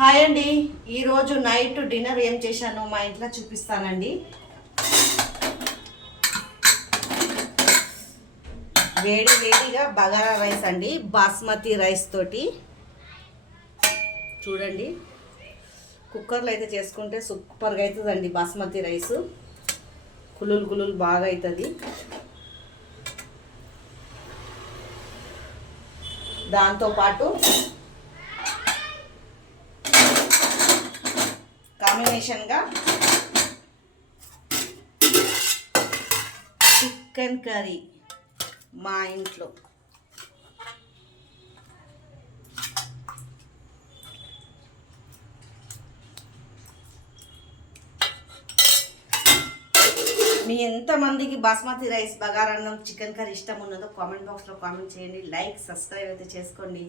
Hi అండి. ఈరోజు night dinner ఏం చేశానో మా ఇంట్లో చూపిస్తానండి. వేడి వేడిగా బగారా రైస్ అండి, బాస్మతి రైస్ తోటి. చూడండి, కుక్కర్లో అయితే చేసుకుంటే సూపర్గా అవుతుందండి బాస్మతి రైస్. కులులు కులులు బాగా అవుతుంది. దాంతోపాటు కాంబినేషన్గా చికెన్ కర్రీ మా ఇంట్లో. మీ ఎంతమందికి బాస్మతి రైస్, బగారన్నం, చికెన్ కర్రీ ఇష్టం ఉన్నదో కామెంట్ బాక్స్లో కామెంట్ చేయండి. లైక్, సబ్స్క్రైబ్ అయితే చేసుకోండి.